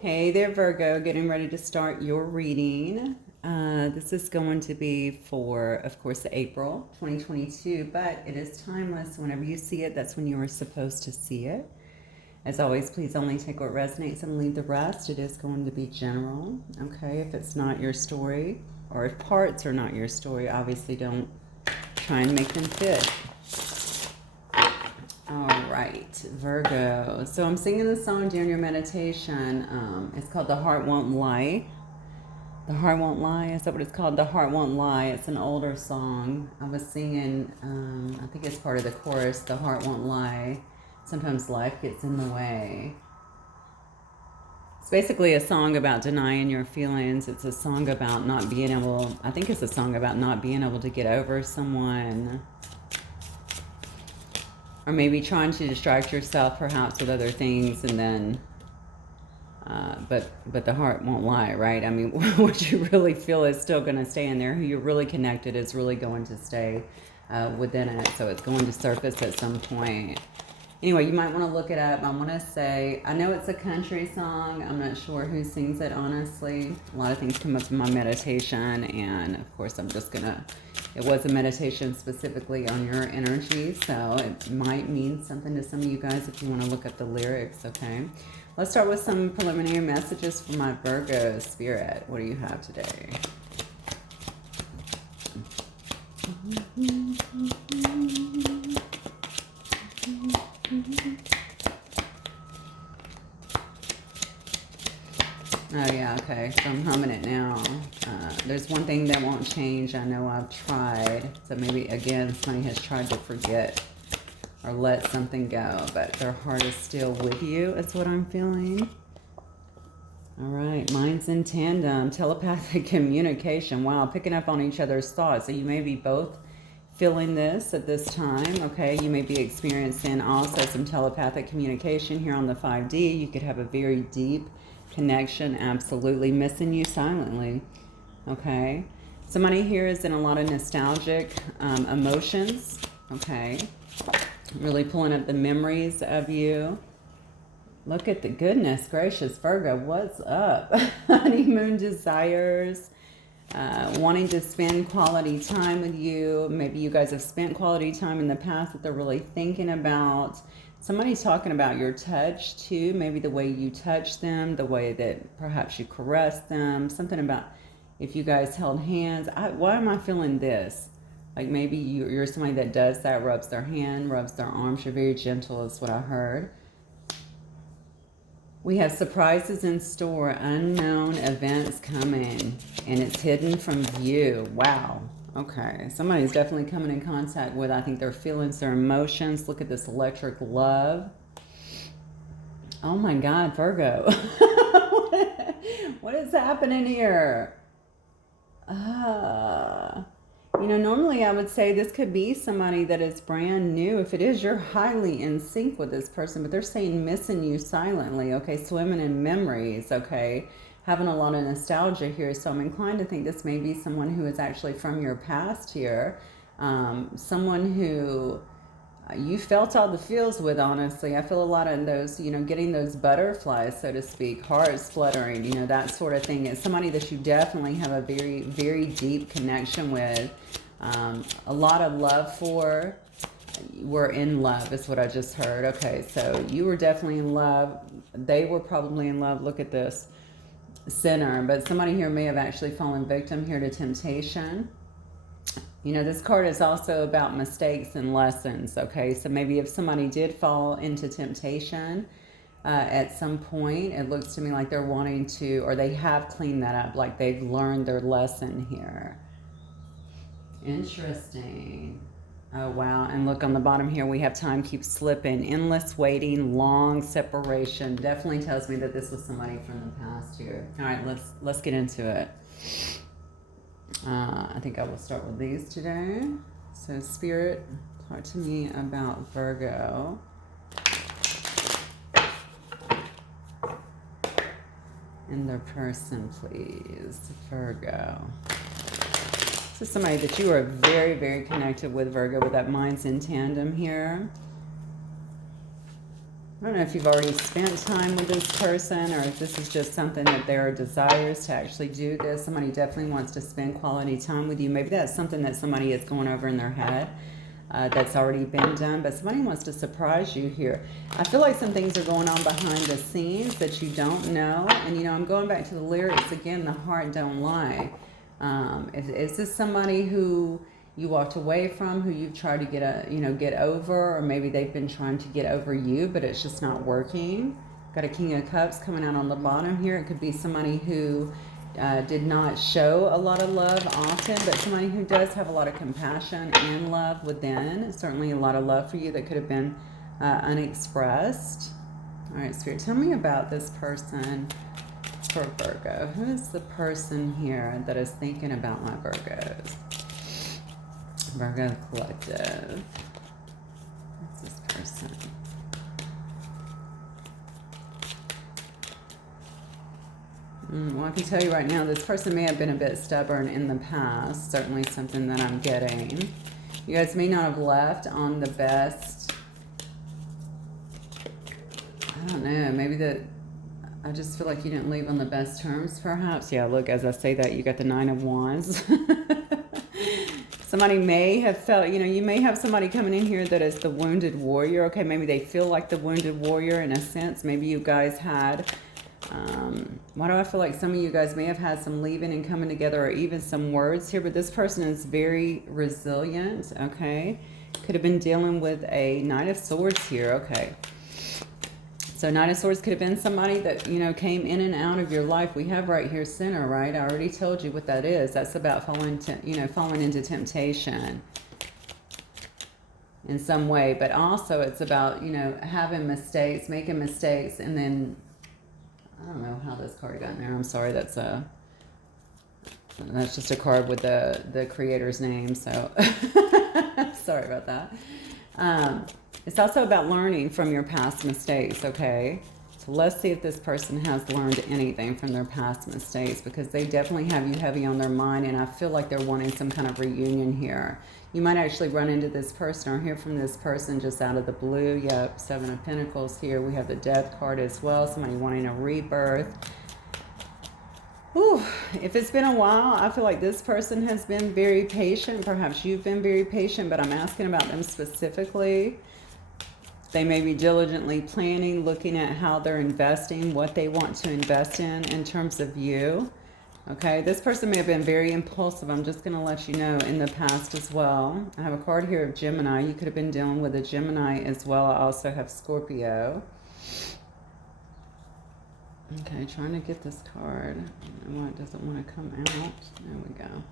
Hey there, Virgo, getting ready to start your reading. This is going to be for, of course, April 2022, but it is timeless. Whenever you see it, that's when you were supposed to see it. As always, please only take what resonates and leave the rest. It is going to be general, okay? If it's not your story, or if parts are not your story, obviously don't try and make them fit. All right, Virgo. So I'm singing the song during your meditation. It's called The Heart Won't Lie. The Heart Won't Lie, is that what it's called? The Heart Won't Lie. It's an older song. I was singing, I think it's part of the chorus, The Heart Won't Lie. Sometimes life gets in the way. It's basically a song about denying your feelings. It's a song about not being able, I think it's a song about not being able to get over someone. Or maybe trying to distract yourself perhaps with other things, and then, but the heart won't lie, right? I mean, what you really feel is still going to stay in there. Who you're really connected is really going to stay within it. So it's going to surface at some point. Anyway, you might want to look it up. I want to say, I know it's a country song. I'm not sure who sings it, honestly. A lot of things come up in my meditation, and of course, I'm just going to, it was a meditation specifically on your energy, so it might mean something to some of you guys if you want to look at the lyrics, okay? Let's start with some preliminary messages for my Virgo spirit. What do you have today? Oh yeah, okay, so I'm humming it now. There's one thing that won't change. I know I've tried. So maybe, again, somebody has tried to forget or let something go, but their heart is still with you, is what I'm feeling. All right, minds in tandem, telepathic communication. Wow, picking up on each other's thoughts. So you may be both feeling this at this time, okay? You may be experiencing also some telepathic communication here on the 5D. You could have a very deep connection, absolutely missing you silently, okay? Somebody here is in a lot of nostalgic emotions, okay? Really pulling up the memories of you. Look at the goodness gracious, Virgo, what's up? Honeymoon desires, wanting to spend quality time with you. Maybe you guys have spent quality time in the past that they're really thinking about. Somebody's talking about your touch too, maybe the way you touch them, the way that perhaps you caress them, something about if you guys held hands. Why am I feeling this? Like maybe you're somebody that does that, rubs their hand, rubs their arms. You're very gentle is what I heard. We have surprises in store, unknown events coming, and it's hidden from view. Wow. Okay, somebody's definitely coming in contact with, I think, their feelings, their emotions. Look at this electric love. Oh my God, Virgo. What is happening here? You know, normally I would say this could be somebody that is brand new. If it is, you're highly in sync with this person, but they're saying missing you silently, okay? Swimming in memories, okay? Having a lot of nostalgia here. So I'm inclined to think this may be someone who is actually from your past here. Someone who you felt all the feels with, honestly. I feel a lot of those, you know, getting those butterflies, so to speak, hearts fluttering, you know, that sort of thing. It's somebody that you definitely have a very, very deep connection with. A lot of love for. We're in love is what I just heard. Okay, so you were definitely in love. They were probably in love. Look at this center. But somebody here may have actually fallen victim here to temptation. You know, this card is also about mistakes and lessons, okay? So maybe if somebody did fall into temptation at some point, it looks to me like they're wanting to, or they have cleaned that up, like they've learned their lesson here. Interesting. Oh, wow. And look on the bottom here, we have time keeps slipping. Endless waiting, long separation. Definitely tells me that this was somebody from the past here. All right, let's get into it. I think I will start with these today. So Spirit, talk to me about Virgo. And their person, please. Virgo. This is somebody that you are very, very connected with, Virgo, with that minds in tandem here. I don't know if you've already spent time with this person or if this is just something that there are desires to actually do this. Somebody definitely wants to spend quality time with you. Maybe that's something that somebody is going over in their head. That's already been done, but somebody wants to surprise you here. I feel like some things are going on behind the scenes that you don't know. And, you know, I'm going back to the lyrics again, the heart don't lie. Is this somebody who you walked away from, who you've tried to get over, or maybe they've been trying to get over you, but it's just not working? Got a King of Cups coming out on the bottom here. It could be somebody who did not show a lot of love often, but somebody who does have a lot of compassion and love within. Certainly a lot of love for you that could have been unexpressed. All right, Spirit, tell me about this person for Virgo. Who is the person here that is thinking about my Virgos? Virgo Collective. What's this person? Well, I can tell you right now, this person may have been a bit stubborn in the past. Certainly something that I'm getting. You guys may not have left on the best. I don't know. Maybe I just feel like you didn't leave on the best terms, perhaps. Yeah, look, as I say that, you got the 9 of Wands. Somebody may have felt, you know, you may have somebody coming in here that is the wounded warrior. Okay, maybe they feel like the wounded warrior in a sense. Maybe you guys had... why do I feel like some of you guys may have had some leaving and coming together, or even some words here, but this person is very resilient, okay? Could have been dealing with a Knight of Swords here, okay? So Knight of Swords could have been somebody that, you know, came in and out of your life. We have right here center, right? I already told you what that is. That's about falling into temptation in some way, but also it's about, you know, having mistakes, making mistakes, and then I don't know how this card got in there. I'm sorry. That's just a card with the creator's name. So sorry about that. It's also about learning from your past mistakes. Okay. So let's see if this person has learned anything from their past mistakes, because they definitely have you heavy on their mind. And I feel like they're wanting some kind of reunion here. You might actually run into this person or hear from this person just out of the blue. Yep, 7 of Pentacles here. We have the Death card as well. Somebody wanting a rebirth. Whew. If it's been a while, I feel like this person has been very patient. Perhaps you've been very patient, but I'm asking about them specifically. They may be diligently planning, looking at how they're investing, what they want to invest in terms of you. Okay, this person may have been very impulsive. I'm just going to let you know in the past as well. I have a card here of Gemini. You could have been dealing with a Gemini as well. I also have Scorpio. Okay, trying to get this card. I don't know why it doesn't want to come out. There we go.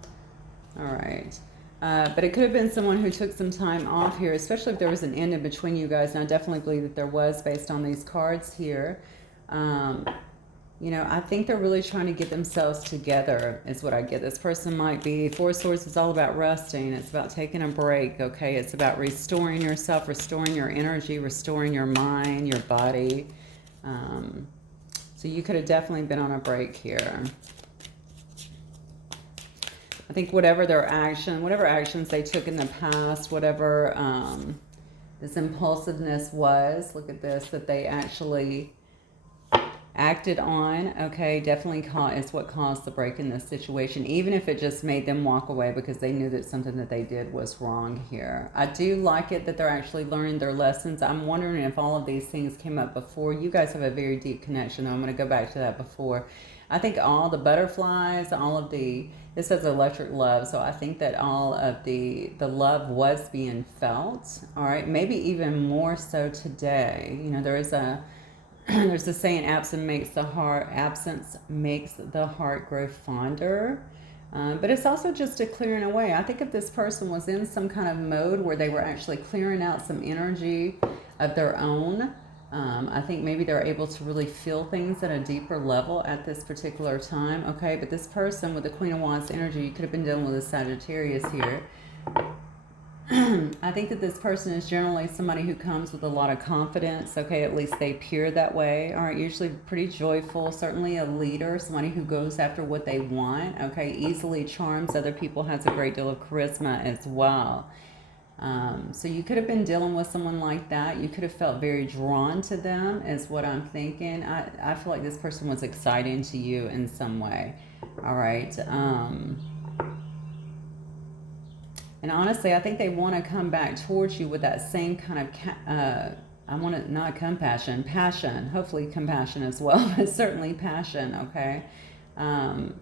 All right. But it could have been someone who took some time off here, especially if there was an end in between you guys. And I definitely believe that there was based on these cards here. You know, I think they're really trying to get themselves together is what I get. This person might be, 4 of Swords is all about resting. It's about taking a break, okay? It's about restoring yourself, restoring your energy, restoring your mind, your body. So you could have definitely been on a break here. I think whatever actions they took in the past, whatever this impulsiveness was, look at this, that they actually acted on, okay, definitely is what caused the break in this situation, even if it just made them walk away because they knew that something that they did was wrong here. I do like it that they're actually learning their lessons. I'm wondering if all of these things came up before. You guys have a very deep connection, though. I'm going to go back to that before. I think all the butterflies, this says electric love, so I think that all of the love was being felt, all right, maybe even more so today. You know, there's a saying, absence makes the heart grow fonder. But it's also just a clearing away. I think if this person was in some kind of mode where they were actually clearing out some energy of their own, I think maybe they're able to really feel things at a deeper level at this particular time. Okay, but this person with the Queen of Wands energy, you could have been dealing with a Sagittarius here. I think that this person is generally somebody who comes with a lot of confidence. Okay, at least they appear that way. All right, usually pretty joyful, certainly a leader, somebody who goes after what they want. Okay, easily charms other people, has a great deal of charisma as well. So you could have been dealing with someone like that. You could have felt very drawn to them is what I'm thinking. I feel like this person was exciting to you in some way. All right. And honestly, I think they want to come back towards you with that same kind of, I want to, not compassion, passion, hopefully compassion as well, but certainly passion, okay? And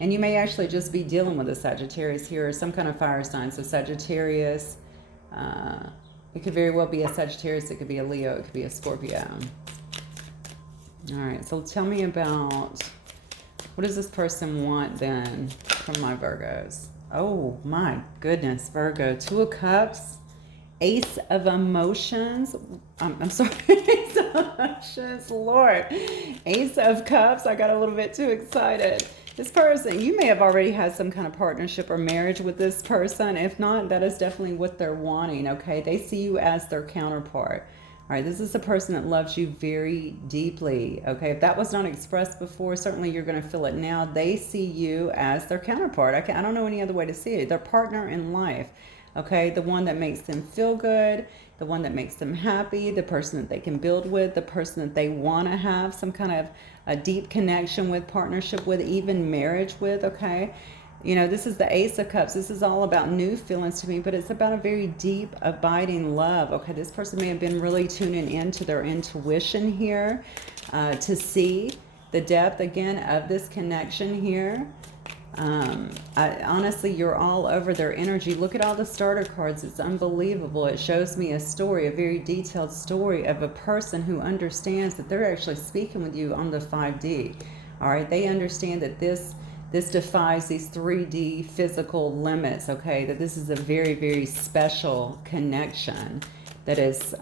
you may actually just be dealing with a Sagittarius here, or some kind of fire sign. So Sagittarius, it could very well be a Sagittarius, it could be a Leo, it could be a Scorpio. All right, so tell me about, what does this person want then from my Virgos? Oh my goodness, Virgo. Two of Cups, Ace of Emotions. I'm sorry, Ace of Emotions, Lord. Ace of Cups, I got a little bit too excited. This person, you may have already had some kind of partnership or marriage with this person. If not, that is definitely what they're wanting, okay? They see you as their counterpart. All right, this is a person that loves you very deeply, okay? If that was not expressed before, certainly you're going to feel it now. They see you as their counterpart. I don't know any other way to see it. Their partner in life, okay? The one that makes them feel good, the one that makes them happy, the person that they can build with, the person that they want to have some kind of a deep connection with, partnership with, even marriage with, okay? You know, this is the Ace of Cups. This is all about new feelings to me, but it's about a very deep, abiding love. Okay, this person may have been really tuning into their intuition here to see the depth, again, of this connection here. Honestly, you're all over their energy. Look at all the starter cards. It's unbelievable. It shows me a story, a very detailed story of a person who understands that they're actually speaking with you on the 5D. All right, they understand that this defies these 3D physical limits, okay? That this is a very, very special connection that is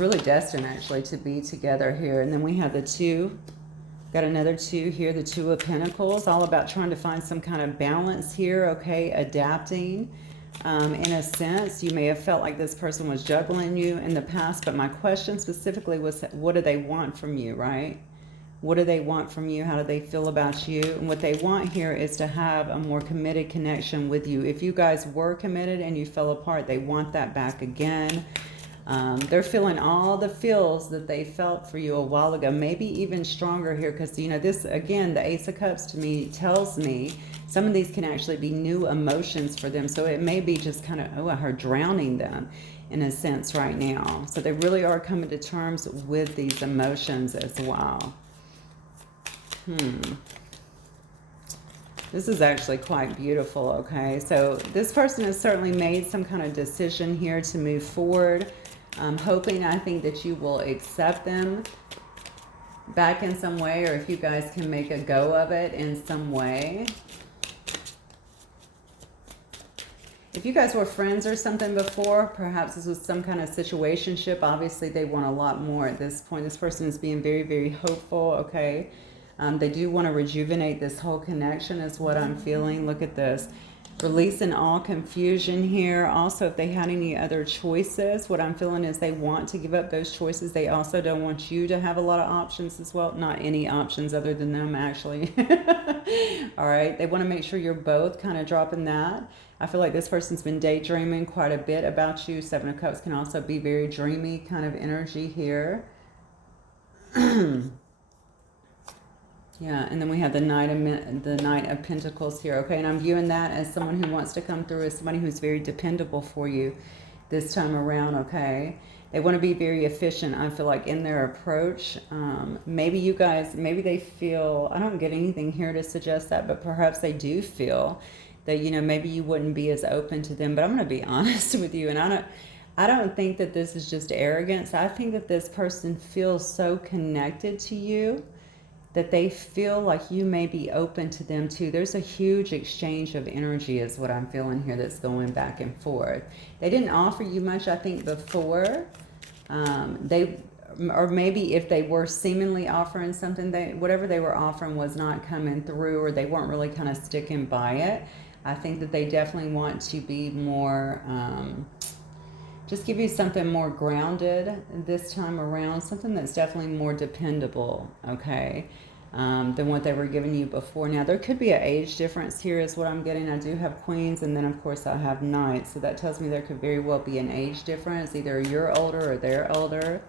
really destined actually to be together here. And then we have the two, got another two here, the Two of Pentacles, all about trying to find some kind of balance here, okay? Adapting. In a sense, you may have felt like this person was juggling you in the past, but my question specifically was, what do they want from you, right? What do they want from you? How do they feel about you? And what they want here is to have a more committed connection with you. If you guys were committed and you fell apart, they want that back again. They're feeling all the feels that they felt for you a while ago, maybe even stronger here, because, you know, this, again, the Ace of Cups to me tells me some of these can actually be new emotions for them. So it may be just kind of, oh, her drowning them in a sense right now. So they really are coming to terms with these emotions as well. This is actually quite beautiful, okay? So this person has certainly made some kind of decision here to move forward. I'm hoping, I think, that you will accept them back in some way, or if you guys can make a go of it in some way. If you guys were friends or something before, perhaps this was some kind of situationship. Obviously, they want a lot more at this point. This person is being very, very hopeful, okay? They do want to rejuvenate this whole connection is what I'm feeling. Look at this. Releasing all confusion here. Also, if they had any other choices, what I'm feeling is they want to give up those choices. They also don't want you to have a lot of options as well. Not any options other than them, actually. All right. They want to make sure you're both kind of dropping that. I feel like this person's been daydreaming quite a bit about you. Seven of Cups can also be very dreamy kind of energy here. Yeah, and then we have the Knight of Pentacles here, okay? And I'm viewing that as someone who wants to come through, as somebody who's very dependable for you this time around, okay? They want to be very efficient, I feel like, in their approach. Maybe you guys, maybe they feel, I don't get anything here to suggest that, but perhaps they do feel that, you know, maybe you wouldn't be as open to them. But I'm going to be honest with you, and I don't think that this is just arrogance. I think that this person feels so connected to you that they feel like you may be open to them too. There's a huge exchange of energy is what I'm feeling here that's going back and forth. They didn't offer you much, I think, before. Or maybe if they were seemingly offering something, whatever they were offering was not coming through, or they weren't really kind of sticking by it. I think that they definitely want to be more, just give you something more grounded this time around, something that's definitely more dependable, okay? than what they were giving you before. Now, there could be an age difference here is what I'm getting. I do have queens, and then, of course, I have knights. So that tells me there could very well be an age difference. Either you're older or they're older.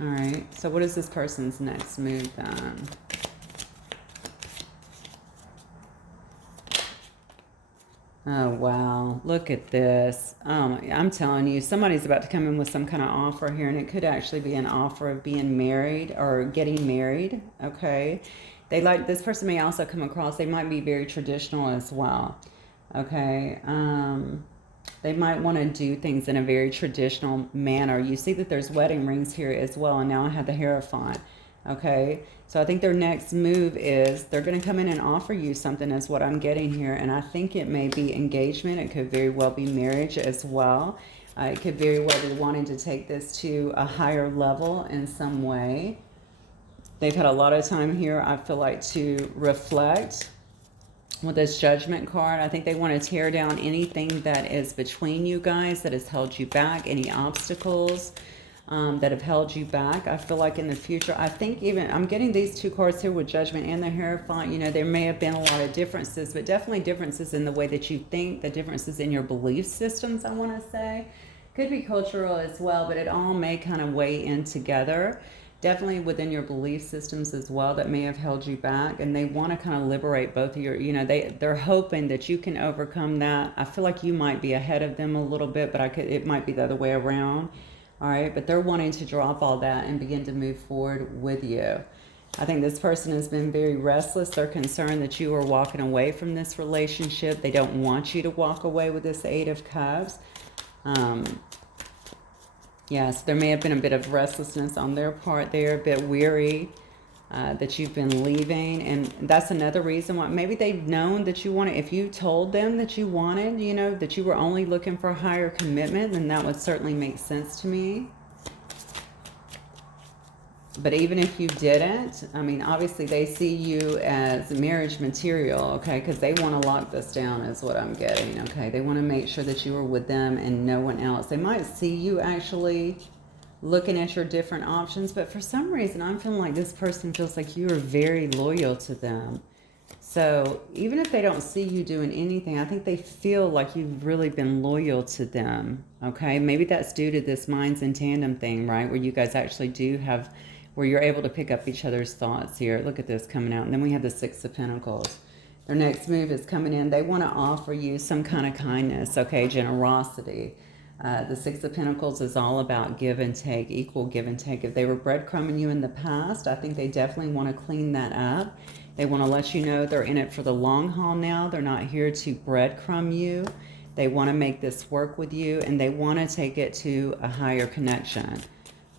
All right. So what is this person's next move then? Oh, wow. Look at this. I'm telling you, somebody's about to come in with some kind of offer here, and it could actually be an offer of being married or getting married, okay? This person may also come across, they might be very traditional as well, okay? They might want to do things in a very traditional manner. You see that there's wedding rings here as well, and now I have the Hierophant. Okay, so I think their next move is they're going to come in and offer you something is what I'm getting here. And I think it may be engagement. It could very well be marriage as well. It could very well be wanting to take this to a higher level in some way. They've had a lot of time here, I feel like, to reflect with this Judgment card. I think they want to tear down anything that is between you guys, that has held you back, any obstacles that have held you back. I feel like in the future, I think even, I'm getting these two cards here with Judgment and the Hierophant. You know, there may have been a lot of differences, but definitely differences in the way that you think, the differences in your belief systems, I want to say. Could be cultural as well, but it all may kind of weigh in together. Definitely within your belief systems as well that may have held you back, and they want to kind of liberate both of your, you know, they're hoping that you can overcome that. I feel like you might be ahead of them a little bit, but it might be the other way around. All right, but they're wanting to drop all that and begin to move forward with you. I think this person has been very restless. They're concerned that you are walking away from this relationship. They don't want you to walk away with this Eight of Cups. Yes, there may have been a bit of restlessness on their part. They're a bit weary that you've been leaving. And that's another reason why maybe they've known that you wanted, if you told them that you wanted, you know, that you were only looking for higher commitment, then that would certainly make sense to me. But even if you didn't, I mean, obviously they see you as marriage material, okay? Because they want to lock this down is what I'm getting, okay? They want to make sure that you are with them and no one else. They might see you actually looking at your different options, but for some reason I'm feeling like this person feels like you are very loyal to them. So even if they don't see you doing anything, I think they feel like you've really been loyal to them, okay? Maybe that's due to this minds in tandem thing, right? Where you guys actually do have, where you're able to pick up each other's thoughts here. Look at this coming out. And then we have the Six of Pentacles. Their next move is coming in. They want to offer you some kind of kindness, okay? Generosity. The Six of Pentacles is all about give and take, equal give and take. If they were breadcrumbing you in the past, I think they definitely want to clean that up. They want to let you know they're in it for the long haul now. They're not here to breadcrumb you. They want to make this work with you, and they want to take it to a higher connection.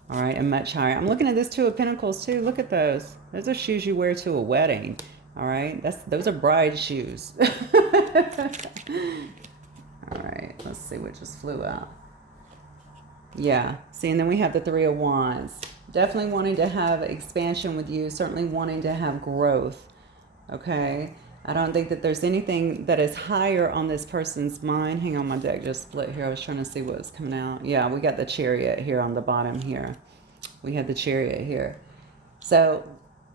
All right, a much higher. I'm looking at this Two of Pentacles too. Look at those. Those are shoes you wear to a wedding. All right, those are bride shoes. All right, let's see what just flew out. Yeah, see, and then we have the Three of Wands. Definitely wanting to have expansion with you, certainly wanting to have growth, okay? I don't think that there's anything that is higher on this person's mind. Hang on, my deck just split here. I was trying to see what was coming out. Yeah, we got the Chariot here on the bottom here. We had the Chariot here. So,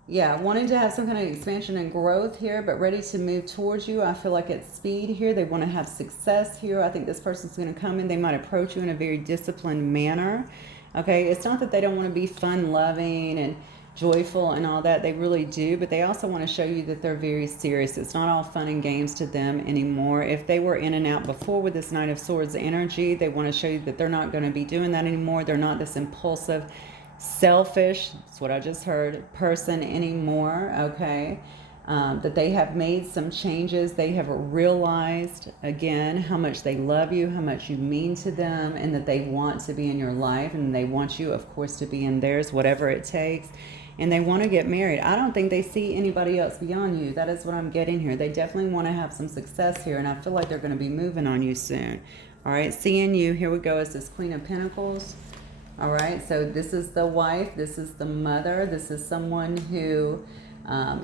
yeah, wanting to have some kind of expansion and growth here, but ready to move towards you. I feel like it's speed here. They want to have success here. I think this person's going to come in. They might approach you in a very disciplined manner. Okay, it's not that they don't want to be fun-loving and joyful and all that. They really do, but they also want to show you that they're very serious. It's not all fun and games to them anymore. If they were in and out before with this Knight of Swords energy, they want to show you that they're not going to be doing that anymore. They're not this impulsive, selfish, that's what I just heard, person anymore, okay? That they have made some changes. They have realized, again, how much they love you, how much you mean to them, and that they want to be in your life, and they want you, of course, to be in theirs, whatever it takes. And they want to get married. I don't think they see anybody else beyond you. That is what I'm getting here. They definitely want to have some success here, and I feel like they're going to be moving on you soon. All right, seeing you, here we go, as this Queen of Pentacles. All right, so this is the wife, this is the mother, this is someone who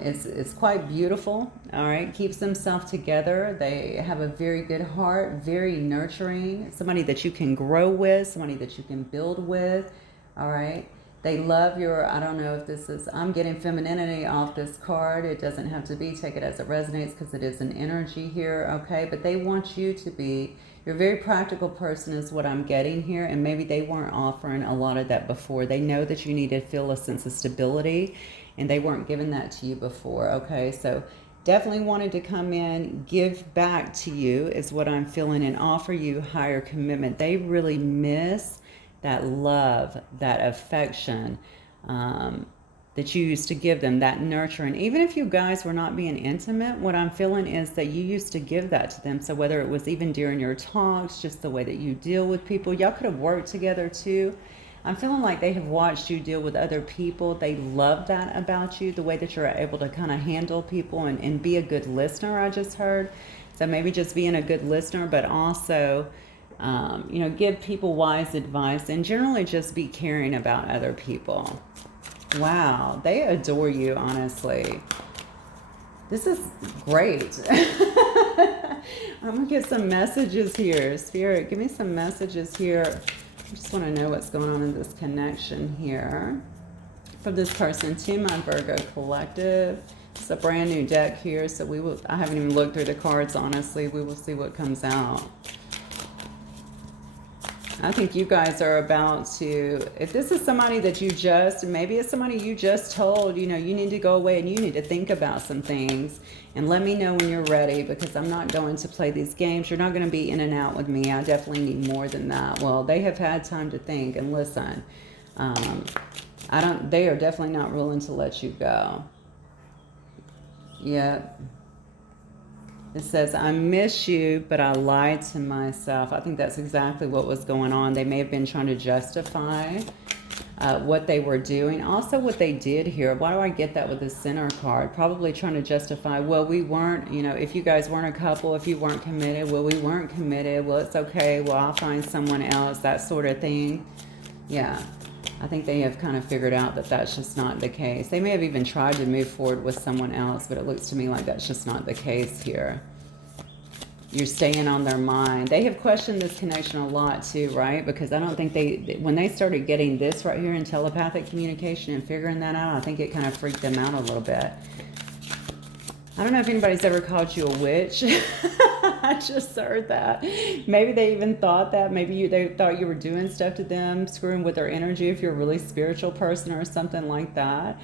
is quite beautiful, all right, keeps themselves together. They have a very good heart, very nurturing, somebody that you can grow with, somebody that you can build with, all right. They love your, I don't know if this is, I'm getting femininity off this card. It doesn't have to be, take it as it resonates because it is an energy here, okay? But they want you to be, you're a very practical person is what I'm getting here. And maybe they weren't offering a lot of that before. They know that you need to feel a sense of stability and they weren't giving that to you before, okay? So definitely wanted to come in, give back to you is what I'm feeling and offer you higher commitment. They really miss that love, that affection that you used to give them, that nurturing. Even if you guys were not being intimate, what I'm feeling is that you used to give that to them. So whether it was even during your talks, just the way that you deal with people, y'all could have worked together too. I'm feeling like they have watched you deal with other people. They love that about you, the way that you're able to kind of handle people and be a good listener, I just heard. So maybe just being a good listener, but also you know, give people wise advice and generally just be caring about other people. Wow, they adore you, honestly. This is great. I'm gonna get some messages here. Spirit, give me some messages here. I just want to know what's going on in this connection here. From this person to my Virgo collective. It's a brand new deck here, so we will, I haven't even looked through the cards, honestly. We will see what comes out. I think you guys are about to, if this is somebody that you just, maybe it's somebody you just told, you know, you need to go away and you need to think about some things. And let me know when you're ready, because I'm not going to play these games. You're not going to be in and out with me. I definitely need more than that. Well, they have had time to think and listen. They are definitely not willing to let you go. Yeah. It says, I miss you, but I lied to myself. I think that's exactly what was going on. They may have been trying to justify what they were doing. Also, what they did here. Why do I get that with the center card? Probably trying to justify, well, we weren't, you know, if you guys weren't a couple, if you weren't committed, well, we weren't committed. Well, it's okay. Well, I'll find someone else, that sort of thing. Yeah. I think they have kind of figured out that that's just not the case. They may have even tried to move forward with someone else, but it looks to me like that's just not the case here. You're staying on their mind. They have questioned this connection a lot too, right? Because I don't think when they started getting this right here in telepathic communication and figuring that out, I think it kind of freaked them out a little bit. I don't know if anybody's ever called you a witch. I just heard that. Maybe they even thought that. Maybe they thought you were doing stuff to them, screwing with their energy if you're a really spiritual person or something like that.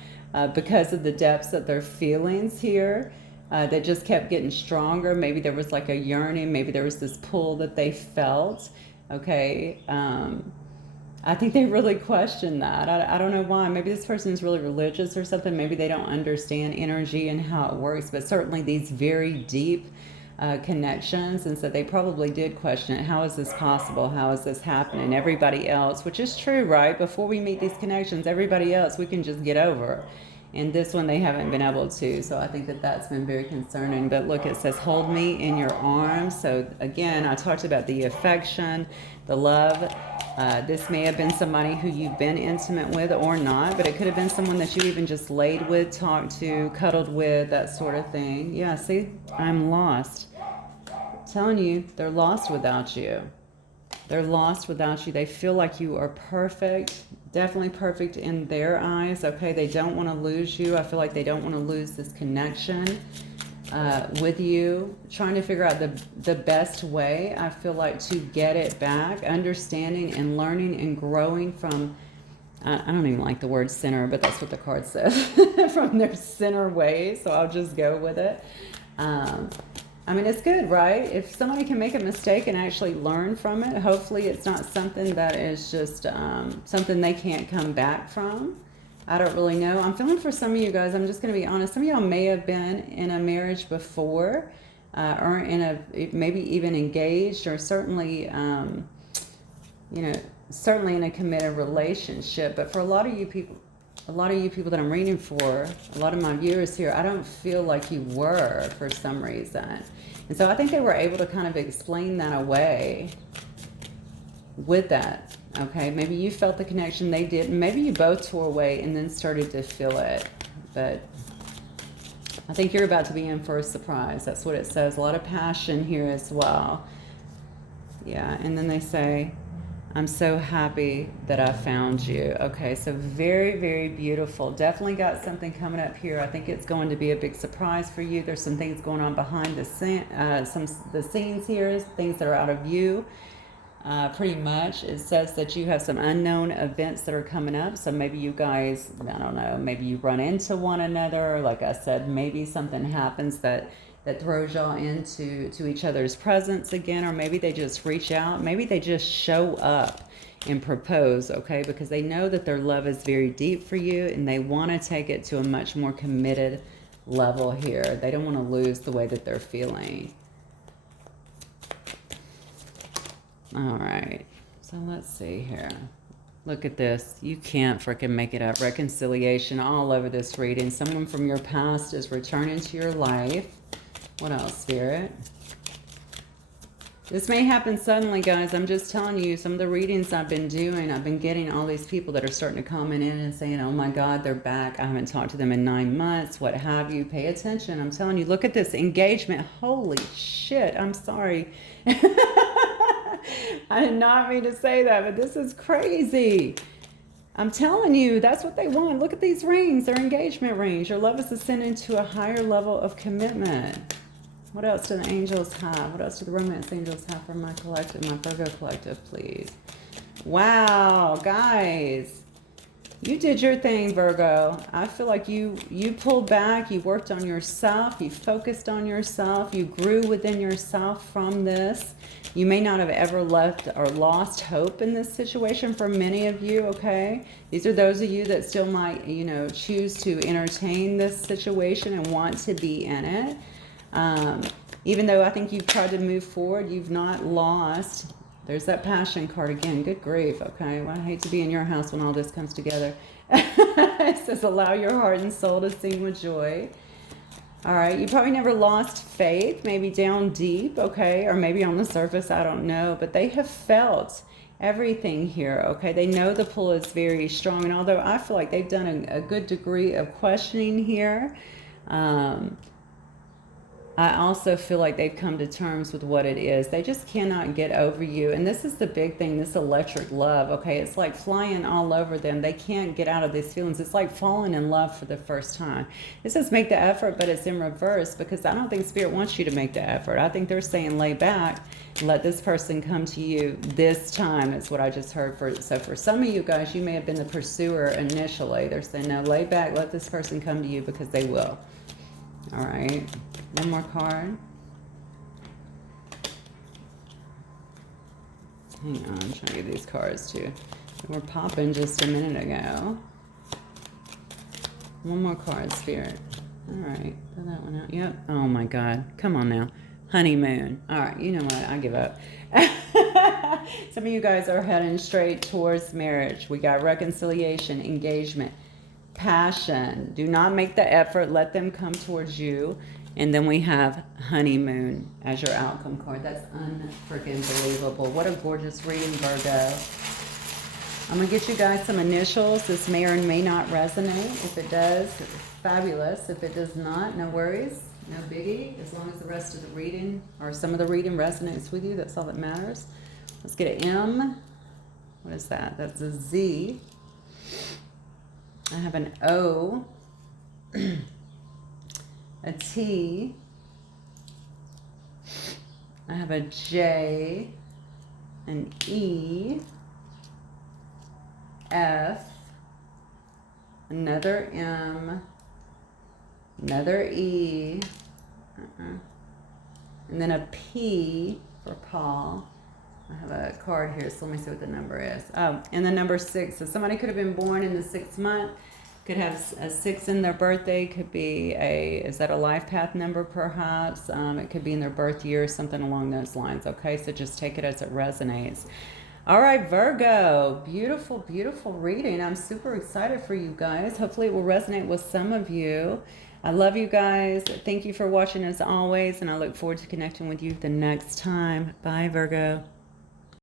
Because of the depths of their feelings here. That just kept getting stronger. Maybe there was like a yearning. Maybe there was this pull that they felt. Okay. I think they really question that. I don't know why. Maybe this person is really religious or something. Maybe they don't understand energy and how it works, but certainly these very deep connections. And so they probably did question it. How is this possible? How is this happening? Everybody else, which is true, right? Before we meet these connections, everybody else we can just get over. And this one they haven't been able to. So I think that that's been very concerning. But look, it says, hold me in your arms. So again, I talked about the affection, the love. This may have been somebody who you've been intimate with or not, but it could have been someone that you even just laid with, talked to, cuddled with, that sort of thing. Yeah, see, I'm lost. I'm telling you, they're lost without you. They're lost without you. They feel like you are perfect, definitely perfect in their eyes. Okay, they don't want to lose you. I feel like they don't want to lose this connection with you. Trying to figure out the best way, I feel like, to get it back. Understanding and learning and growing from, I don't even like the word sinner, but that's what the card says, from their sinner ways. So I'll just go with it. I mean, it's good, right? If somebody can make a mistake and actually learn from it, hopefully it's not something that is just something they can't come back from. I don't really know. I'm feeling for some of you guys, I'm just going to be honest, some of y'all may have been in a marriage before, or in a, maybe even engaged, or certainly, you know, certainly in a committed relationship. But for a lot of you people that I'm reading for, a lot of my viewers here, I don't feel like you were for some reason. And so I think they were able to kind of explain that away with that. Okay, maybe you felt the connection, they didn't. Maybe you both tore away and then started to feel it. But I think you're about to be in for a surprise. That's what it says. A lot of passion here as well. Yeah, and then they say, I'm so happy that I found you. Okay, so very, very beautiful. Definitely got something coming up here. I think it's going to be a big surprise for you. There's some things going on behind the the scenes here, things that are out of view. Pretty much, it says that you have some unknown events that are coming up. So maybe you guys, I don't know, maybe you run into one another. Like I said, maybe something happens that throws y'all into each other's presence again, or maybe they just reach out, maybe they just show up and propose, okay, because they know that their love is very deep for you and they want to take it to a much more committed level here. They don't want to lose the way that they're feeling. All right, so let's see here. Look at this. You can't freaking make it up. Reconciliation all over this reading. Someone from your past is returning to your life. What else, Spirit? This may happen suddenly, guys. I'm just telling you, some of the readings I've been doing, I've been getting all these people that are starting to comment in and saying, oh my God, they're back. I haven't talked to them in 9 months, what have you. Pay attention. I'm telling you, look at this engagement. Holy shit. I'm sorry. I did not mean to say that, but this is crazy. I'm telling you, that's what they want. Look at these rings. They're engagement rings. Your love is ascending to a higher level of commitment. What else do the angels have? What else do the romance angels have for my collective, my Virgo collective, please? Wow, guys. You did your thing, Virgo. I feel like you pulled back. You worked on yourself. You focused on yourself. You grew within yourself from this. You may not have ever left or lost hope in this situation for many of you, okay? These are those of you that still might, you know, choose to entertain this situation and want to be in it. Even though I think you've tried to move forward, you've not lost. There's that passion card again. Good grief, okay? Well, I hate to be in your house when all this comes together. It says, allow your heart and soul to sing with joy. All right, you probably never lost faith, maybe down deep, okay? Or maybe on the surface, I don't know. But they have felt everything here, okay? They know the pull is very strong. And although I feel like they've done a good degree of questioning here, I also feel like they've come to terms with what it is. They just cannot get over you. And this is the big thing, this electric love, okay? It's like flying all over them. They can't get out of these feelings. It's like falling in love for the first time. It says make the effort, but it's in reverse because I don't think Spirit wants you to make the effort. I think they're saying lay back, let this person come to you this time. Is what I just heard. So for some of you guys, you may have been the pursuer initially. They're saying, no, lay back, let this person come to you because they will. All right. One more card. Hang on, I'm trying to get these cards too. They were popping just a minute ago. One more card, Spirit. All right, throw that one out. Yep. Oh my God. Come on now. Honeymoon. All right, you know what? I give up. Some of you guys are heading straight towards marriage. We got reconciliation, engagement, passion. Do not make the effort. Let them come towards you. And then we have honeymoon as your outcome card. That's unfreaking believable. What a gorgeous reading, Virgo. I'm going to get you guys some initials. This may or may not resonate. If it does, it's fabulous. If it does not, no worries. No biggie. As long as the rest of the reading or some of the reading resonates with you, that's all that matters. Let's get an M. What is that? That's a Z. I have an O. A T, I have a J, an E, F, another M, another E, and then a P for Paul. I have a card here, so let me see what the number is. Oh, and the number 6. So somebody could have been born in the 6th month. Could have a 6 in their birthday. Could be is that a life path number perhaps? It could be in their birth year, something along those lines. Okay, so just take it as it resonates. All right, Virgo, beautiful, beautiful reading. I'm super excited for you guys. Hopefully it will resonate with some of you. I love you guys. Thank you for watching as always, and I look forward to connecting with you the next time. Bye, Virgo.